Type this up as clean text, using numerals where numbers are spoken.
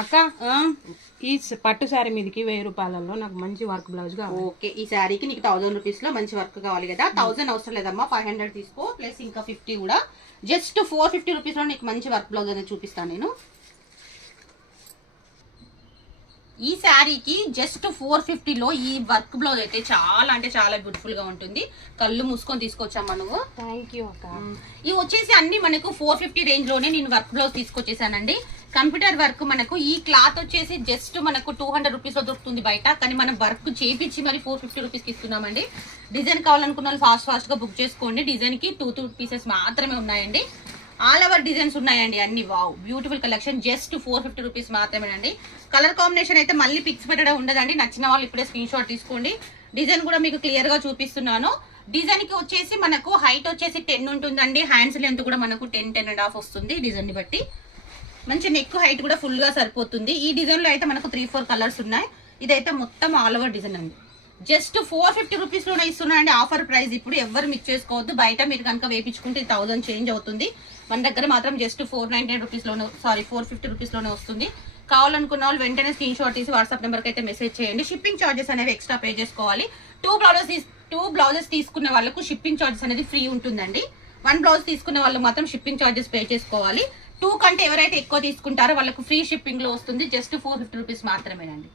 అక్క ఈ పట్టు శారీ మీదకి 1000 రూపాయలలో నాకు మంచి వర్క్ బ్లౌజ్ కావాలి. ఓకే, ఈ శారీకి నీకు 1000 రూపీస్ లో మంచి వర్క్ కావాలి కదా. 1000 అవసరం లేదమ్మా, 500 తీసుకో, ప్లస్ ఇంకా 50 కూడా. జస్ట్ 450 రూపీస్ లో నీకు మంచి వర్క్ బ్లౌజ్ అనేది చూపిస్తాను నేను. ఈ శారీకి జస్ట్ 450లో ఈ వర్క్ బ్లౌజ్ అయితే చాలా అంటే చాలా బ్యూటిఫుల్ గా ఉంటుంది. కళ్ళు మూసుకొని తీసుకొచ్చామా నువ్వు. థ్యాంక్ యూ అక్క. ఇవి వచ్చేసి అన్ని మనకు 450 రేంజ్ లోనే నేను వర్క్ బ్లౌజ్ తీసుకొచ్చేసానండి. కంప్యూటర్ వర్క్ మనకు ఈ క్లాత్ వచ్చేసి జస్ట్ మనకు 200 రూపీస్ లో దొరుకుతుంది బయట, కానీ మనం వర్క్ చేపించి మరి 450 రూపీస్కి ఇస్తున్నామండి. డిజైన్ కావాలనుకున్న వాళ్ళు ఫాస్ట్ గా బుక్ చేసుకోండి. డిజైన్ కి 2 పీసెస్ మాత్రమే ఉన్నాయండి. ఆల్ ఓవర్ డిజైన్స్ ఉన్నాయండి అన్ని. Wow, beautiful collection. Just 450 rupees మాత్రమేనండి. కలర్ కాంబినేషన్ అయితే మళ్ళీ పిక్స్ పెట్టడం ఉండదండి. నచ్చిన వాళ్ళు ఇప్పుడే స్క్రీన్ షాట్ తీసుకోండి. డిజైన్ కూడా మీకు క్లియర్ గా చూపిస్తున్నాను. డిజైన్ కి వచ్చేసి మనకు హైట్ వచ్చేసి 10 ఉంటుందండి. హ్యాండ్స్ లెంత్ కూడా మనకు 10.5 వస్తుంది. డిజైన్ ని బట్టి మంచి నెక్ హైట్ కూడా ఫుల్ గా సరిపోతుంది. ఈ డిజైన్ లో అయితే మనకు 3-4 కలర్స్ ఉన్నాయి. ఇదైతే మొత్తం ఆల్ ఓవర్ డిజైన్ అండి. జస్ట్ 450 రూపీస్ లోనే ఇస్తున్నానండి ఆఫర్ ప్రైస్. ఇప్పుడు ఎవరు మిక్స్ చేసుకోవద్దు. బయట మీరు కనుక వేయించుకుంటే 1000 చేంజ్ అవుతుంది. మన దగ్గర మాత్రం జస్ట్ 499 రూపీస్ లోనే, 450 రూపీస్ లోనే వస్తుంది. కావాలనుకున్న వాళ్ళు వెంటనే స్క్రీన్ షాట్ తీసి వాట్సాప్ నెంబర్కి అయితే మెసేజ్ చేయండి. షిప్పింగ్ చార్జెస్ అనేవి ఎక్స్ట్రా పే చేసుకోవాలి. 2 బ్లౌజెస్ తీసుకున్న వాళ్ళకు షిప్పింగ్ చార్జెస్ అనేది ఫ్రీ ఉంటుందండి. 1 బ్లౌజ్ తీసుకున్న వాళ్ళు మాత్రం షిప్పింగ్ చార్జెస్ పే చేసుకోవాలి. 2 కంటే ఎవరైతే ఎక్కువ తీసుకుంటారో వాళ్ళకు ఫ్రీ షిప్పింగ్ లో వస్తుంది. జస్ట్ 450 రూపీస్ మాత్రమేనండి.